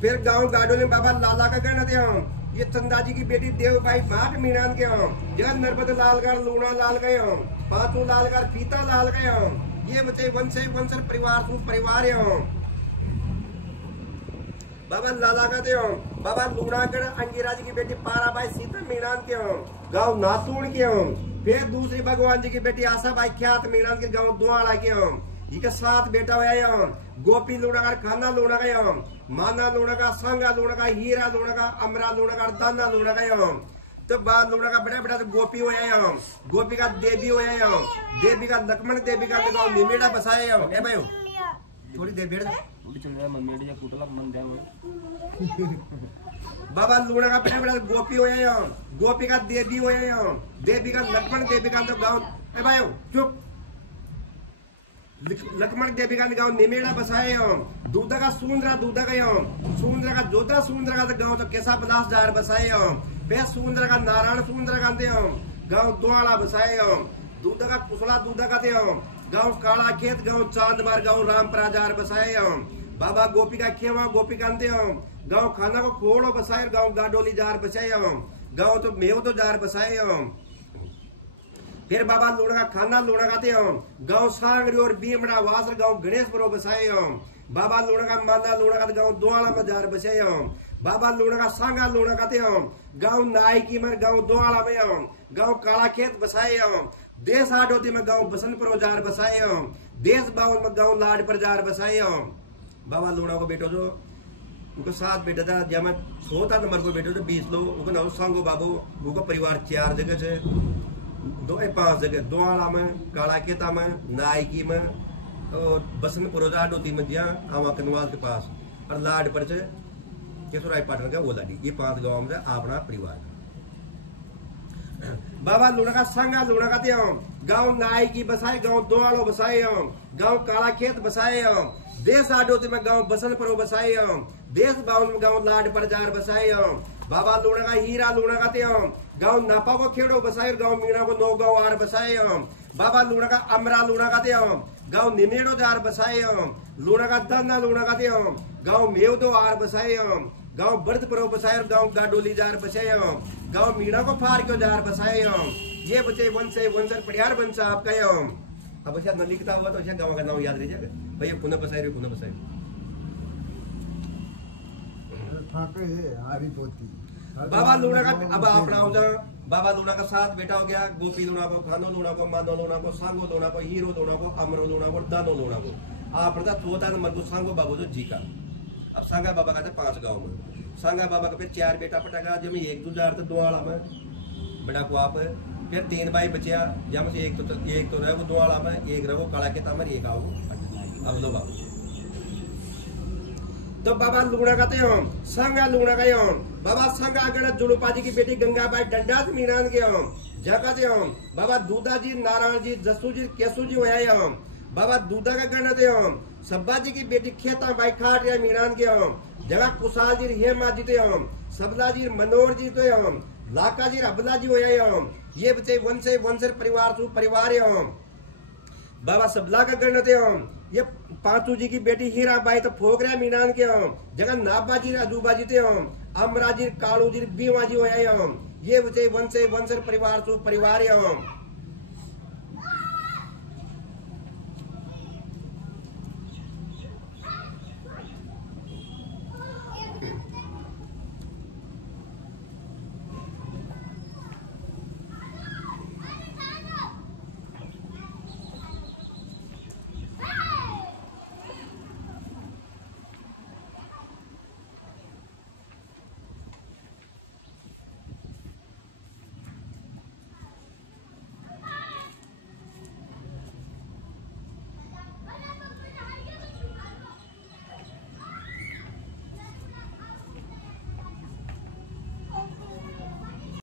फिर गांव गाडोली बाबा लाला का गण थे हम, ये चंदा जी की बेटी देवबाई भाट मीणान के हम, जगह नर्मद लालगढ़ लूणा लाल गए हम, पातू लालगढ़ फीता लाल गए हम, ये बचे वंशे वंशर परिवार सु परिवार हम। बाबा लाला का थे हम, बाबा लूणागढ़ अंगिरा जी की बेटी पाराबाई सीता मीणान के हम, गांव नातूण के हम। फिर दूसरी भगवान जी की बेटी आशाबाई ख्यात मीणान के गांव दुआड़ा के हम, ये 7 बेटा हुआ हम, गोपी लूणा का खाना लूणा का हम, माना लूणा का संगा लूणा का हीरा लूणा का अमरा लूणा का दाना लूणा का हम। तो बाद लूणा का बड़ा बड़ा तो गोपी हुआ हम, गोपी का देवी हुआ हम, देवी का लक्ष्मण देवी का गाँव निमेड़ा बसाए हम। ए भाई थोड़ी देर बैठ बाबा लूणा का बड़ा बड़ा गोपी हुआ हम, गोपी का देवी हुआ हम, देवी का लक्ष्मण देवी का तो गाँव। ए भाई चुप, लक्ष्मण देवी का गाँव निमेड़ा बसाए हम, दूधा का सुंदरा दूधा का हम, सुंदरा का जोधा सुंदरा का गाँव तो कैसा बलास जार बसाए हम। वे सुंदरा का नारायण सुंदरा का हम, गाँव दुआड़ा बसाए हम, दूधा का कुशला दूधा का हम, गाँव काला खेत गाँव चांदमार गाँव रामपुरा जार बसाए हम। बाबा गोपी का खेवा गोपी का हम, गाँव खाना को खोड़ो बसाए, गाँव गाडोली जार बसाए हम, गाँव तो मेव तो जार बसाए हम। फिर बाबा लूणा का खाना लूणा खाते हम, गाँव सांगरी और बीमड़ा वासर गाँव गणेशपुर बसाए हम। बाबा लूणा का माना लूणा का गाँव दुआड़ा में जार बसाए हम। बाबा लूणा का सांगा लूणा खाते हम, गाँव नायकी में गाँव दुआड़ा में हम, गाँव काला खेत बसाए हम। देश आडोती में गाँव बसंतपुर जार बसाए हम, देश बावन में गाँव लाड पर जार बसाए हम। बाबा लूणा को बेटो जो उनको 7 बेटा था, जब मैं 16 नंबर को बेटो जो 20 लोग उनको नाम सांगो बाबू, उनको परिवार 4 जगह से 5 जगह, दुआड़ा में, काला खेता में, नायकी में और बसंतपुर डोती में दिया आवा कनवाल के पास और लाड पर से केशोराय पाटन का वो लाडी। ये 5 गाँव में अपना परिवार। बाबा लूणा का संगा लूणा का थे हम, गाँव नायकी बसाए, गाँव दुआड़ो बसाए हम, गाँव काला खेत बसाए हम, देश आडोती में गाँव बसंतपुर बसाए हम, देश बावन में गाँव लाड पर जार बसाए हम। बाबा लूणा का हीरा लूणा का थे हम, गाँव नापा को खेड़ो बसाए, गाँव मीणा को 9 गाँव आर बसाए हम। बाबा लूणा का अमरा लूणा का थे हम, गाँव निमेड़ो जार बसाए हम। लूणा का दाना लूणा का थे हम, गाँव मेव दो आर बसाए हम, गाँव बर्दपुर बसाए, गाँव गाडोली जार बसाए हम, गाँव मीणा को फार क्यों जार बसाए हम। ये बचे वंशे वंशर परिहार वंश आपका हम। अब अच्छा न लिखता हुआ तो अच्छा गाँव का नाम याद रह जाएगा भैया, पुनः बसाए पुनः बसाए। बाबा लूणा का अब अपना हो जा, बाबा लूणा का 7 बेटा हो गया, गोपी लूणा को, खानो लूणा को, मानो लूणा को, सांगो लूणा को, हीरो लूणा को, अमरो लूणा को, दानो लूणा को। आप 14 नंबर को सांगो बाबू जो जी का। अब सांगा बाबा का 5 गाँव में, सांगा बाबा का फिर 4 बेटा पटाखा, जब 1 2 जार तो दुआड़ा में बेटा को आप, फिर 3 भाई बचिया, जब से एक तो रहे वो दुआड़ा में, एक रहो काला के तामर, एक आओ अब लो बाबू। तो बाबा लूणा का हम, संगा लूणा का हम, बाबा संगा गण जुलूपा जी की बेटी गंगाबाई डंडा मीणान के हम, जगह थे हम। बाबा दूधा जी, नारायण जी, जसू जी, केसू जी हुआ हम। बाबा दूधा का गण थे हम, सब्बा जी की बेटी खेता बाई खाट या मीणान के हम, जगह कुशाल जी हेमा जी थे हम, सबला जी मनोहर जी थे हम, लाका जी अबला जी हुआ हम। ये बचे वंशे वंशर परिवार सु परिवार हम। बाबा सबला का गण थे हम, ये पांचू जी की बेटी हीरा बाई तो फोगरा मीनान के हम, जगह नाबा जी अजूबा जी थे हम, अमरा जी, कालू जी, बीमा जी हुआ हम। ये बचे वंशे वंशर परिवार सु परिवार हम।